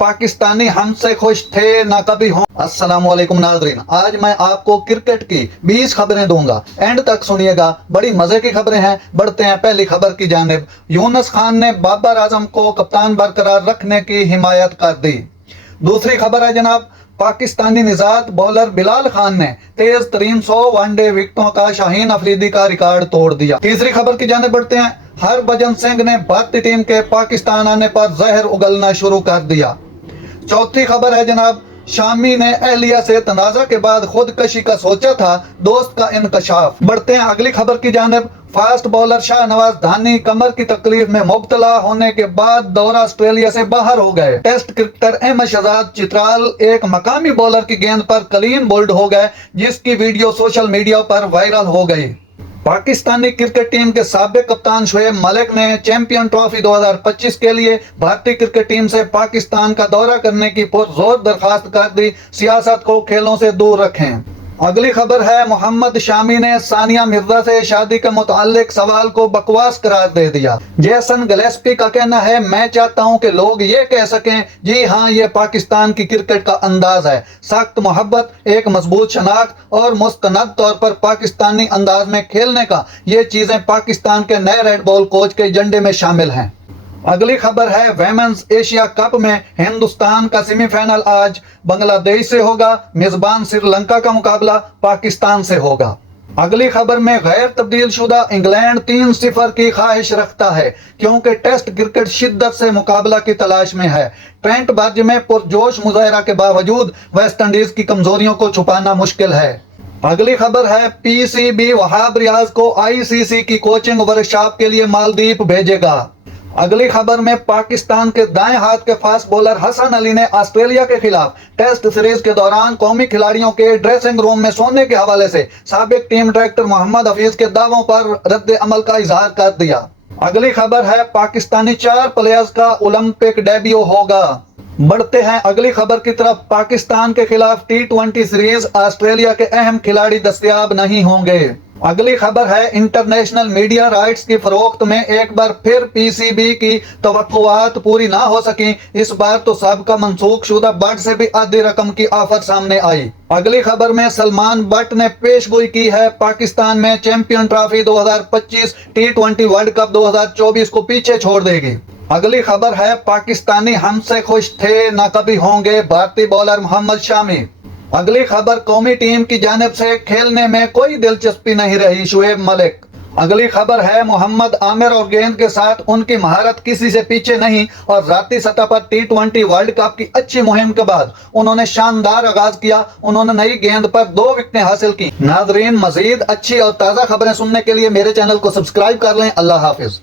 पाकिस्तानी हमसे खुश थे ना कभी हों। अस्सलामुअलैकुम नाज़रीन, आज मैं आपको क्रिकेट की 20 खबरें दूंगा, एंड तक सुनिएगा, बड़ी मजे की खबरें हैं। बढ़ते हैं पहली खबर की जानिब। यूनुस खान ने बाबर आजम को कप्तान बरकरार रखने की हिमायत कर दी। दूसरी खबर है जनाब, पाकिस्तानी निजात बॉलर बिलाल खान ने तेज तरीन 100 वनडे विकेटों का शाहीन अफरीदी का रिकॉर्ड तोड़ दिया। तीसरी खबर की जानिब बढ़ते हैं। हरभजन सिंह ने भारतीय टीम के पाकिस्तान आने पर जहर उगलना शुरू कर दिया। चौथी खबर है जनाब, शामी ने अहलिया से तनाजा के बाद खुदकशी का सोचा था, दोस्त का इंकशाफ। बढ़ते हैं अगली खबर की जानिब। फास्ट बॉलर शाहनवाज धानी कमर की तकलीफ में मुब्तला होने के बाद दौरा ऑस्ट्रेलिया से बाहर हो गए। टेस्ट क्रिकेटर अहमद शहजाद चित्राल एक मकामी बॉलर की गेंद पर क्लीन बोल्ड हो गए, जिसकी वीडियो सोशल मीडिया पर वायरल हो गई। पाकिस्तानी क्रिकेट टीम के साबिक कप्तान शोएब मलिक ने चैंपियन ट्रॉफी 2025 के लिए भारतीय क्रिकेट टीम से पाकिस्तान का दौरा करने की पुरजोर दरखास्त कर दी। सियासत को खेलों से दूर रखें। अगली खबर है, मोहम्मद शामी ने सानिया मिर्जा से शादी के मुतालिक सवाल को बकवास करार दे दिया। जेसन गिलेस्पी का कहना है, मैं चाहता हूं कि लोग ये कह सकें, जी हां, ये पाकिस्तान की क्रिकेट का अंदाज है। सख्त मोहब्बत, एक मजबूत शनाख्त और मुस्तनद तौर पर पाकिस्तानी अंदाज में खेलने का, ये चीजें पाकिस्तान के नए रेड बॉल कोच के एजेंडे में शामिल हैं। अगली खबर है, वेमेंस एशिया कप में हिंदुस्तान का सेमीफाइनल आज बांग्लादेश से होगा। मेजबान श्रीलंका का मुकाबला पाकिस्तान से होगा। अगली खबर में, गैर तब्दील शुदा इंग्लैंड 3-0 की ख्वाहिश रखता है, क्योंकि टेस्ट क्रिकेट शिद्दत से मुकाबला की तलाश में है। ट्रेंट बार्ज में पुरजोश मुजाहरा के बावजूद वेस्ट इंडीज की कमजोरियों को छुपाना मुश्किल है। अगली खबर है, पीसीबी वहाब रियाज को आईसीसी की कोचिंग वर्कशॉप के लिए मालदीव भेजेगा। अगली खबर में, पाकिस्तान के दाएं हाथ के फास्ट बॉलर हसन अली ने ऑस्ट्रेलिया के खिलाफ टेस्ट सीरीज के दौरान कौमी खिलाड़ियों के ड्रेसिंग रूम में सोने के हवाले से साबिक टीम डायरेक्टर मोहम्मद हफीज के दावों पर रद्द अमल का इजहार कर दिया। अगली खबर है, पाकिस्तानी 4 प्लेयर्स का ओलंपिक डेब्यू होगा। बढ़ते हैं अगली खबर की तरफ। पाकिस्तान के खिलाफ T20 सीरीज ऑस्ट्रेलिया के अहम खिलाड़ी दस्तयाब नहीं होंगे। अगली खबर है, इंटरनेशनल मीडिया राइट्स की फरोख्त में एक बार फिर पीसीबी की तवक्कुआत पूरी ना हो सकी। इस बार तो सबका मनसूख शुदा बट से भी आधी रकम की ऑफर सामने आई। अगली खबर में, सलमान बट ने पेशगोई की है, पाकिस्तान में champion trophy 2025 T20 world cup 2024 को पीछे छोड़ देगी। अगली खबर है, पाकिस्तानी हमसे खुश थे ना कभी होंगे, भारतीय बॉलर मोहम्मद शामी। अगली खबर, कौमी टीम की जानिब से खेलने में कोई दिलचस्पी नहीं रही, शोएब मलिक। अगली खबर है, मोहम्मद आमिर और गेंद के साथ उनकी महारत किसी से पीछे नहीं, और राती सतह पर T20 वर्ल्ड कप की अच्छी मुहिम के बाद उन्होंने शानदार आगाज किया। उन्होंने नई गेंद पर 2 विकेटें हासिल की। नाजरीन, मजीद अच्छी और ताज़ा खबरें सुनने के लिए मेरे चैनल को सब्सक्राइब कर लें। अल्लाह हाफिज।